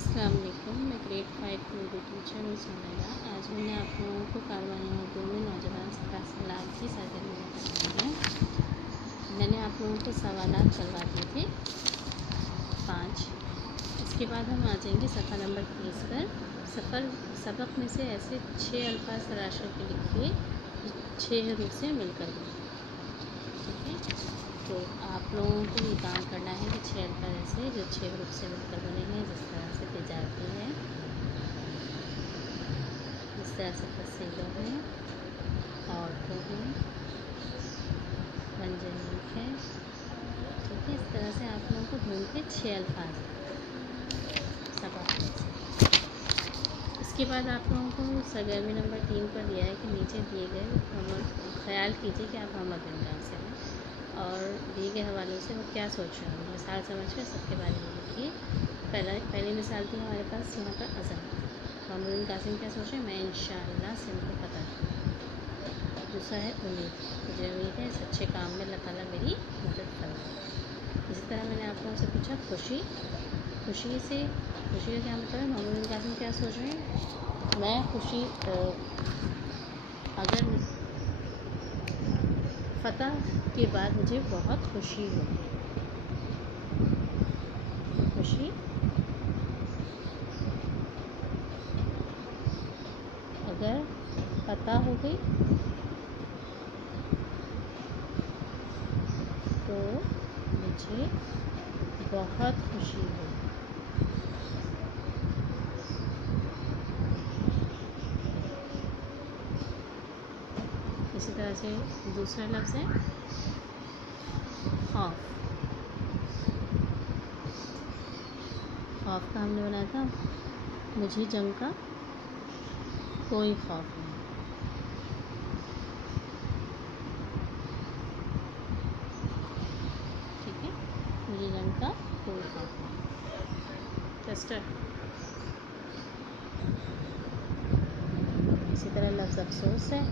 अस्सलाम वालेकुम। मैं ग्रेड 5 की उर्दू टीचर हूँ सुनैया। आज मैंने आप लोगों को कारवानी उर्दू में नौजवान फैसलात की सरगर्मियाँ करवाई हैं। मैंने आप लोगों को सवालात करवा दिए थे 5। इसके बाद हम आ जाएंगे सफ़ा नंबर 30 पर। सबक में से ऐसे 6 अल्फाज तराश के लिखिए 6 हरूफ से मिलकर बने। ठीक है, तो आप लोगों को ये काम करना है कि 6 अल्फाज ऐसे जो 6 हरूफ से मिलकर बने हैं, जिस तरह से तेजारती है, जिस तरह से फसीला है, ऑटो है, मंजनीक है। ठीक है, इस तरह से आप लोगों को ढूंढ के 6 अल्फाज सबक में से। इसके बाद आप लोगों को सरगर्मी नंबर 3 पर दिया है कि नीचे दिए गए ख्याल कीजिए कि आप मोहम्मद बिन कहाँ से हैं और दिए गए हवालों से वो क्या सोच रहे हैं। मिसाल समझ कर सबके बारे में लिखिए। पहली मिसाल थी हमारे पास यहाँ पर अज़म। मोहम्मद बिन कासिम क्या सोच रहे हैं? मैं इंशाअल्लाह से उनको पता करूँ। दूसरा है उम्मीद, मुझे उम्मीद है इस अच्छे काम में अल्लाह ताला मेरी मदद करेंगे। इसी तरह मैंने आप लोगों से पूछा खुशी का क्या मतलब है? मोहम्मद बिन कासिम क्या सोच रहे हैं? मैं खुशी अगर फ़तह के बाद मुझे बहुत खुशी होगी। खुशी अगर फ़तह हो गई तो मुझे बहुत खुशी होगी। इसी तरह से दूसरा लफ्ज़ है खौफ। खौफ का हमने बनाया था मुझे जंग का कोई खौफ नहीं। ठीक है, मुझे जंग का कोई खौफ नहीं। टेस्टर। इसी तरह लफ्ज़ अफसोस है।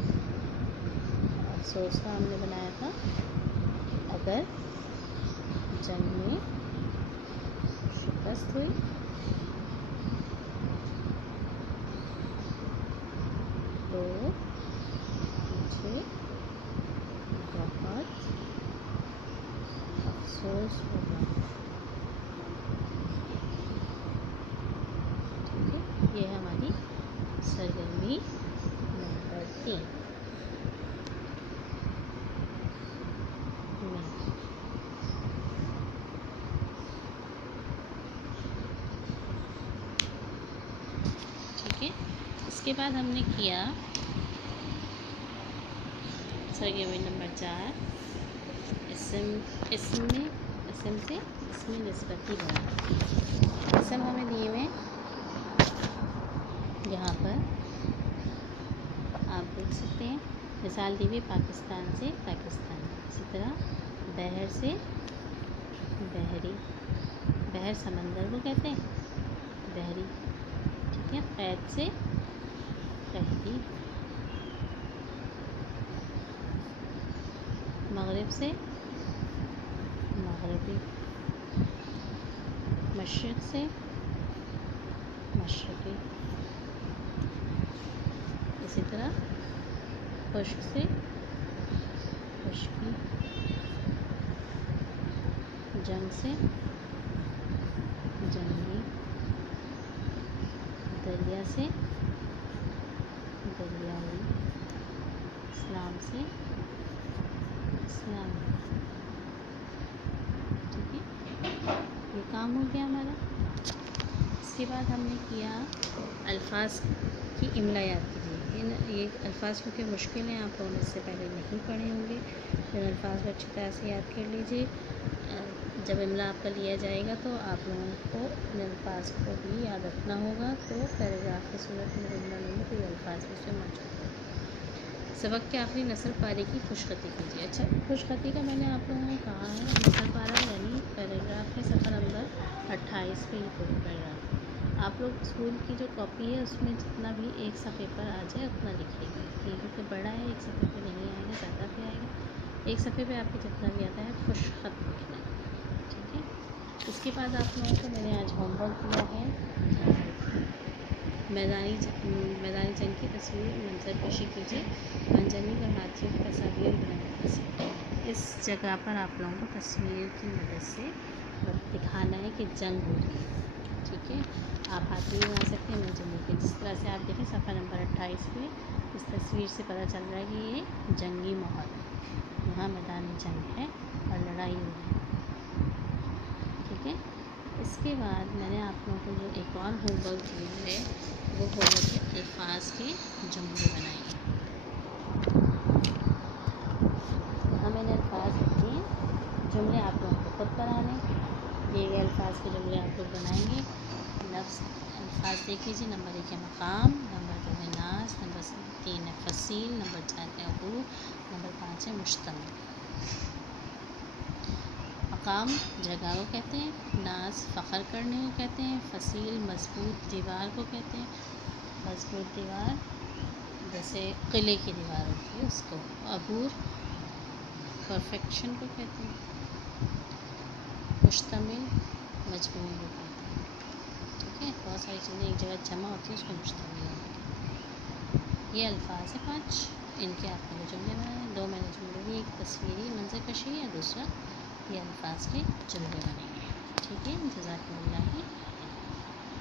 अफसोस का हमने बनाया था अगर जंग में शिकस्त हुई तो मुझे बहुत अफसोस होगा। ठीक है, ये है हमारी सरगर्मी नंबर 3 में। ठीक है, इसके बाद हमने किया सरगर्मी नंबर 4 इसमें निस्बती बना। इसम हमें दिए हुए यहाँ पर आप देख सकते हैं। मिसाल दी हुई पाकिस्तान से पाकिस्तान। इसी तरह बहर से बहरी। बहर समंदर को कहते हैं बहरी। ठीक है, कैद से कैदी। मगरिब से मगरबी। मशरिक़ से मशरक़ी। इसी तरह खुश्क से खुश्की। जंग से जंगी। दरिया से दरियाई। इस्लाम से इस्लामी। ठीक है, ये काम हो गया हमारा। इसके बाद हमने किया अल्फाज की इमला याद कीजिए। ये अल्फाज क्योंकि मुश्किल हैं, आप लोगों ने इससे पहले नहीं पढ़े होंगे। इन अल्फाज को अच्छी तरह से याद कर लीजिए। जब इमला आपका लिया जाएगा तो आप लोगों को इन अल्फाज को भी याद रखना होगा। तो पैराग्राफ की सूरत में इमला लेंगे तो ये अल्फाज भी इसमें मौजूद है। सबक के आखिरी नसर पारे की खुशखती कीजिए। अच्छा, खुशखती का मैंने आप लोगों को कहा है नसर पारा यानी पैराग्राफ है सफ़ा नंबर 28 पे ही पूरा पैराग्राफ। आप लोग स्कूल की जो कॉपी है उसमें जितना भी एक सफ़े पर आ जाए उतना लिखिएगा। ये क्योंकि बड़ा है, एक सफ़े पे नहीं आएगा, ज़्यादा पे आएगा। एक सफ़े पे आपको जितना भी आता है खुशखत लिखना है। ठीक है, इसके बाद आप लोगों को मैंने आज होमवर्क दिया है मैदानी जंग की तस्वीर मंजर कशी कीजिए। मंजनीक और हाथियों की तस्वीर बनाने से इस जगह पर आप लोगों को तस्वीर की मदद से दिखाना है कि जंग हो रही है। ठीक है, आप हाथी भी बना सकते हैं मंजनीक के। जिस तरह से आप देखें सफ़ा नंबर 28 पे इस तस्वीर से पता चल रहा है कि ये जंगी माहौल है, यहाँ मैदानी जंग है और लड़ाई हो रही है। ठीक है, इसके बाद मैंने आप लोगों को जो एक और होमवर्क दिया है वो होमवर्क है अल्फाज के जुमले बनाइए। यहाँ मैंने अल्फाज लिखे हैं, जुमले आप लोगों को खुद बनाने। दिए गए अल्फाज के जुमले आप लोग बनाएंगे। लफ्ज़ अल्फाज देख लीजिए। नंबर 1 है मकाम, नंबर 2 है नाज, नंबर 3 है फसील, नंबर 4 है अबूर, नंबर 5 है मुश्तमिल। मकाम जगह को कहते हैं, नाज फ़ख्र करने को कहते हैं, फसील मजबूत दीवार को कहते हैं, मजबूत दीवार जैसे किले की दीवार होती है उसको, अबूर परफेक्शन को कहते हैं, मुश्तमिल मजमून को कहते हैं। ठीक है, बहुत सारी चीज़ें एक जगह जमा होती है उसको मुश्तमिल होती है। ये अल्फाज है 5, इनके आपने जुमले बनाए। 2 मैंने जुमले दिए, एक तस्वीरी मंजर कशी है, दूसरा ये अल्फाज के जुमले बनेंगे। ठीक है, जज़ाकल्लाह।